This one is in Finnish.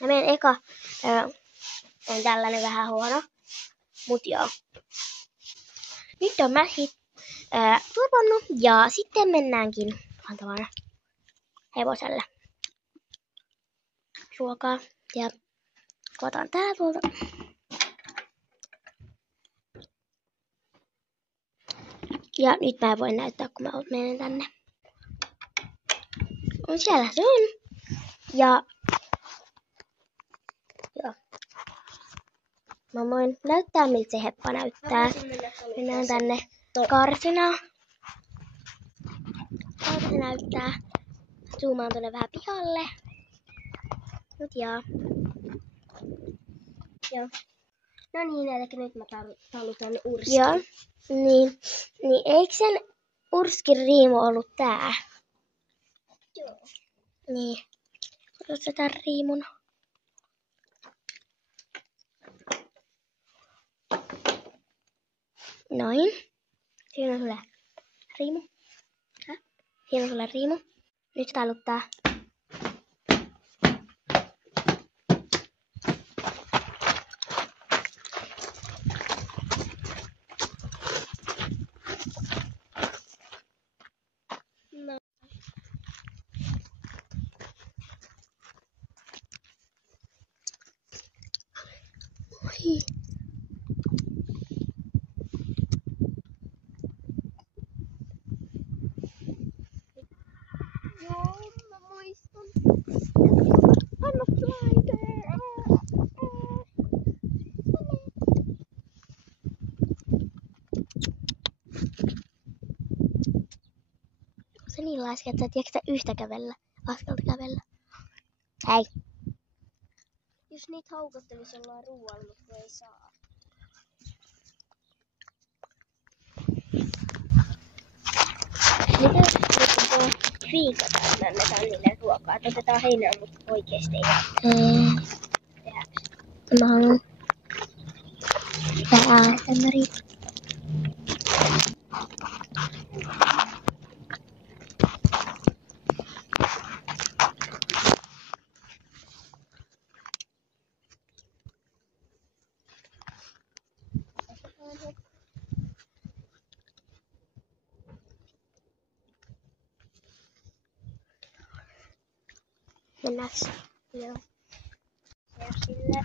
Ja meidän eka on tällainen vähän huono. Mut joo. Nyt on mässit turvonnut ja sitten mennäänkin antamaan hevoselle ruokaa. Ja kotaan tää tuolta. Ja nyt mä voin näyttää, kun mä menen tänne. Siellä se on. Ja joo. Mä voin näyttää, miltä se heppa näyttää. Mennään tänne karsinaan. Tältä se näyttää. Zoomaan tuonne vähän pihalle. Nyt joo. Joo. No niin, eli nyt mä talutan urskin. Joo. Niin eikö sen urskin riimu ollut tää? Joo. Niin. Otetaan riimun. Noin. Siinä on sulle riimu. Siinä on sulle riimu. Nyt taluttaa. No. Oi. Joo, mä muistan. Anna flyde. Se niin laiska, että sä et jaksa yhtä askelta kävellä. Hei. Jos niitä haukottelisi jollain ruoalla, mutta ei saa. Nyt on viikotaan, me annetaan niille ruokaa. Otetaan heinää, mutta oikeesti ei tehdä. Mä haluan ASMRia. Mennäänkö? Joo. Ja sille.